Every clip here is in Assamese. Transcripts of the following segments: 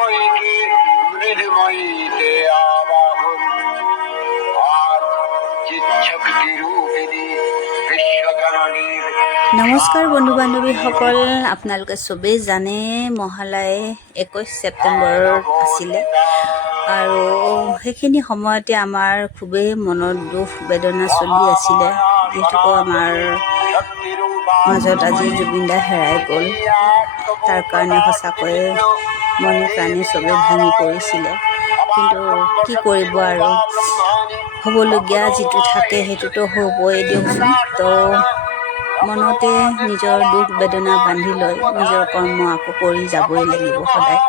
হৃদয়কে মৃদুময়ীতে আবাহন আৰ চিচ্ছক্তি ৰূপিণী বিশ্বজননীৰ। নমস্কাৰ বন্ধু বান্ধৱীসকল, আপোনালোকে চবেই জানে মহালয় 21 ছেপ্টেম্বৰত আছিলে আৰু সেইখিনি সময়তে আমাৰ খুবেই মনত দুখ বেদনা চলি আছিলে, যিহেতুকে আমাৰ মাজত আজি জুবিন দা হেৰাই গ'ল। তাৰ কাৰণে সঁচাকৈয়ে মনে প্ৰাণে চবেই ভাঙি পৰিছিলে। কিন্তু কি কৰিব আৰু, হ'বলগীয়া যিটো থাকে সেইটোতো হ'বই দিয়কচোন। তো মনতে নিজৰ দুখ বেদনা বান্ধি লৈ নিজৰ কৰ্ম আকৌ কৰি যাবই লাগিব সদায়।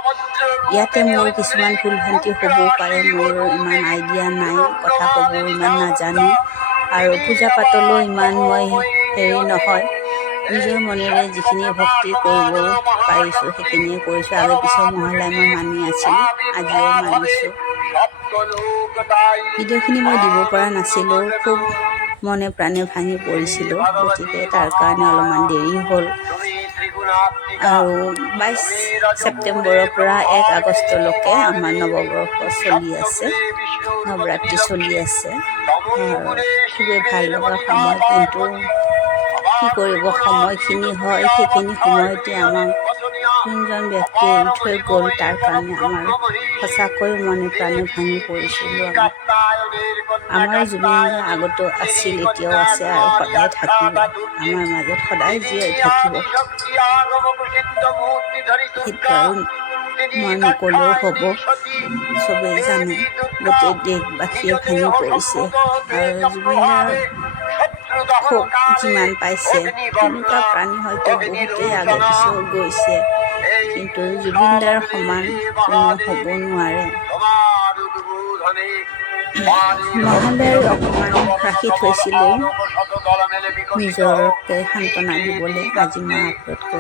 ইয়াতে মোৰ কিছুমান ভুল ভ্ৰান্তি হ'বও পাৰে, মোৰ ইমান আইডিয়া নাই, কথা ক'ব ইমান নাজানো আৰু পূজা পাতলো ইমান মই নহয়। নিজৰ মনেৰে যিখিনি ভক্তি কৰিব পাৰিছোঁ সেইখিনিয়ে কৰিছোঁ। আগে পিছৰ মহালয় মই মানি আছিলোঁ, আজিও মানিছোঁ। ভিডিঅ'খিনি মই দিব পৰা নাছিলোঁ, খুব মনে প্ৰাণে ভাঙি পৰিছিলোঁ, গতিকে তাৰ কাৰণে অলপমান দেৰি হ'ল। আৰু 22 ছেপ্টেম্বৰৰ পৰা 1 আগষ্টলৈকে আমাৰ নৱবৰ্ষ চলি আছে, নৱৰাত্ৰি চলি আছে। খুবেই ভাল লগা সময়, কিন্তু কি কৰিব, সময়খিনি হয় সেইখিনি সময়তে আমাক যোনজন ব্যক্তিয়ে এৰি থৈ গ'ল, তাৰ কাৰণে আমাৰ সঁচাকৈ মনে প্ৰাণে ভাঙি পৰিছিলোঁ। আমাৰ জুবিন দা আগতো আছিল, এতিয়াও আছে আৰু সদায় থাকিব, আমাৰ মাজত সদায় জীয়াই থাকিব। সেইটো আৰু মই নক'লেও হ'ব, চবেই জানে, গোটেই দেশবাসীয়ে ভাঙি পৰিছে। আৰু জুবিন দাৰ শোক যিমান পাইছে, তেনেকুৱা প্ৰাণী হয়তো বহুতেই আগে পিছেও গৈছে, কিন্তু জুবিন দাৰ সমান কোনো হ'ব নোৱাৰে। মহালয় অকণমান ৰাখি থৈছিলোঁ নিজকে সান্তনা দিবলৈ, আজি মই আপলোড কৰি